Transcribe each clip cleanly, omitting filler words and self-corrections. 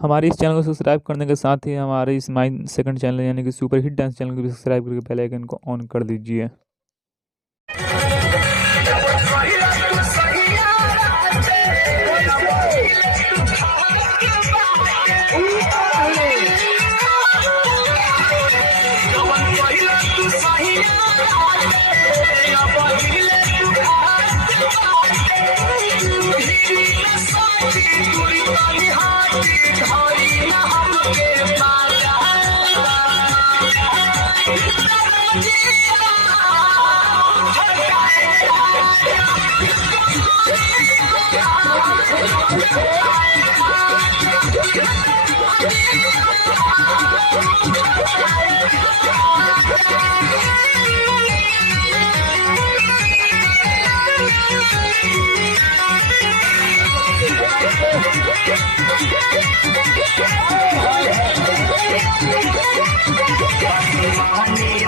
हमारे इस चैनल को सब्सक्राइब करने के साथ ही हमारे इस माई सेकंड चैनल यानी कि सुपर हिट डांस चैनल को भी सब्सक्राइब करके बेल आइकन को ऑन कर दीजिए।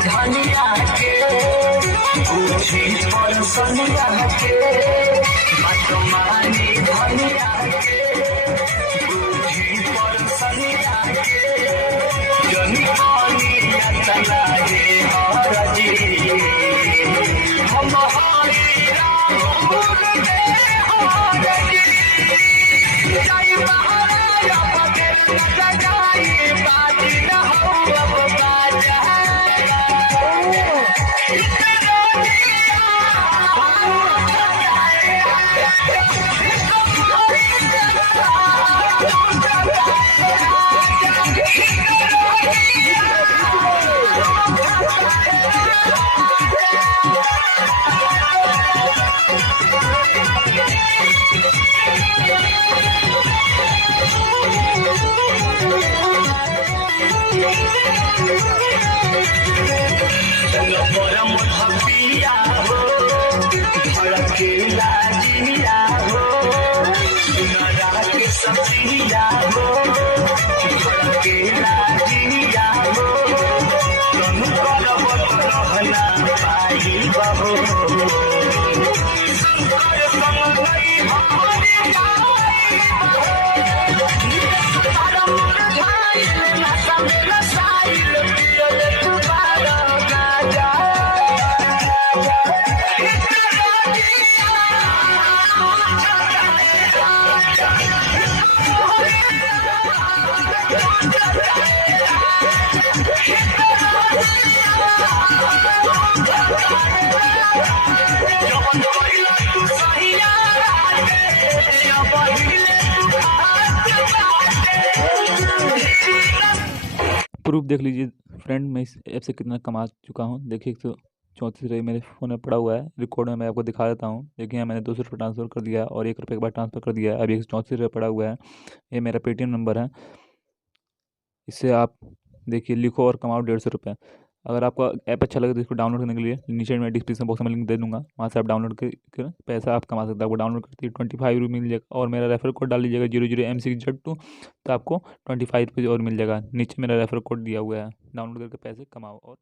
धनिया के पूछी पर सनिया के मतमानी धनिया के पूछी पर सनिया के जनी पानी चला रे हरजी हम हरी राम बोलते हरजी जय महाराज पके सजाई बाजी न हो अब बाजा परम भक्तिया हो भड़केला जिया हो सुनरा के सतिया हो भड़केला जिया हो तुम करब रहना पाई बहो शंकर संग गई हमारी जाई परम भाई ना समेला साइल पियल तू बारा गाजा प्रूफ देख लीजिए फ्रेंड, मैं इस ऐप से कितना कमा चुका हूँ। देखिए 134 मेरे फ़ोन में पड़ा हुआ है। रिकॉर्ड में मैं आपको दिखा देता हूँ। देखिए यहाँ मैंने 200 रुपये ट्रांसफ़र कर दिया और 1 रुपये के बाद ट्रांसफ़र कर दिया है। अभी 134 रुपये पड़ा हुआ है। ये मेरा पेटीएम नंबर है। इससे आप देखिए लिखो और कमाओ 150 रुपये। अगर आपका ऐप अच्छा लगे तो इसको डाउनलोड करने के लिए नीचे मैं डिस्क्रिप्शन बॉक्स में लिंक दे दूँगा, वहाँ से आप डाउनलोड कर पैसा आप कमा सकते हैं। आपको डाउनलोड करते ही 25 रुपये मिल जाएगा और मेरा रेफर कोड डाल लीजिएगा 00M6Z2, तो आपको 25 रुपये और मिल जाएगा। नीचे मेरा रेफर कोड दिया हुआ है, डाउनलोड करके पैसे कमाओ और